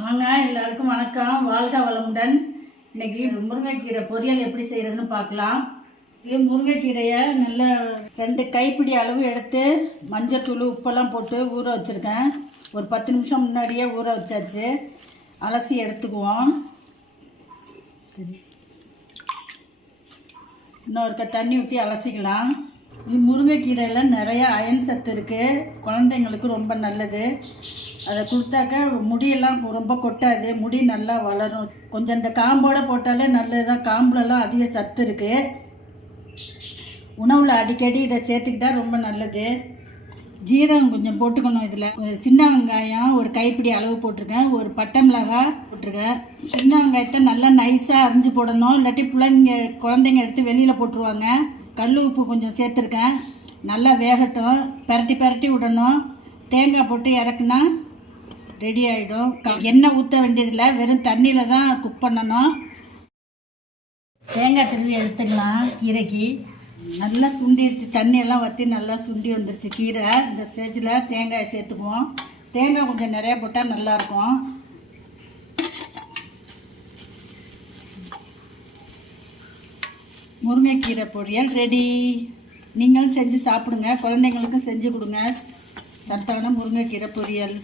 வாங்க எல்லாருக்கும் வணக்கம். வாழ்க வளமுடன். இன்னைக்கு முருங்கைக்கீரை பொரியல் எப்படி செய்யறதுன்னு பார்க்கலாம். இது முருங்கைக்கீரையை நல்ல 2 கைப்பிடி அளவு எடுத்து மஞ்சத்தூள் உப்பெல்லாம் போட்டு ஊற வச்சுருக்கேன். ஒரு 10 நிமிஷம் முன்னாடியே ஊற வச்சாச்சு. அலசி எடுத்துக்குவோம். இன்னொருக்க தண்ணி ஊற்றி அலசிக்கலாம். இது முருங்கைக்கீரையில் நிறைய அயன் சத்து இருக்குது. குழந்தைங்களுக்கு ரொம்ப நல்லது. அதை கொடுத்தாக்க முடியெல்லாம் ரொம்ப கொட்டாது, முடி நல்லா வளரும். கொஞ்சம் இந்த காம்போடு போட்டாலே நல்லது தான். காம்புலலாம் அதிக சத்து இருக்குது. உணவில் அடிக்கடி இதை சேர்த்துக்கிட்டா ரொம்ப நல்லது. ஜீரகம் கொஞ்சம் போட்டுக்கணும். இதில் சின்ன வெங்காயம் ஒரு கைப்பிடி அளவு போட்டிருக்கேன். ஒரு பட்டை மிளகாய் போட்டிருக்கேன். சின்ன வெங்காயத்தை நல்லா நைஸாக அரிஞ்சு போடணும், இல்லாட்டி குழந்தைங்க எடுத்து வெளியில் போட்டுருவாங்க. கல் உப்பு கொஞ்சம் சேர்த்துருக்கேன். நல்லா வேகட்டும். பரட்டி விடணும். தேங்காய் போட்டு இறக்குனா ரெடி ஆகிடும். எண்ணெய் ஊற்ற வேண்டியதில்லை, வெறும் தண்ணியில் தான் குக் பண்ணணும். தேங்காய் திருவி எடுத்துக்கலாம். கீரைக்கு நல்லா சுண்டிடுச்சு, தண்ணியெல்லாம் வற்றி நல்லா சுண்டி வந்துருச்சு கீரை. இந்த ஸ்டேஜில் தேங்காயை சேர்த்துக்குவோம். தேங்காய் கொஞ்சம் நிறையா போட்டால் நல்லாயிருக்கும். முருங்கைக்கீரை பொரியல் ரெடி. நீங்களும் செஞ்சு சாப்பிடுங்க, குழந்தைங்களுக்கும் செஞ்சு கொடுங்க. சத்தான முருங்கைக்கீரை பொரியல்.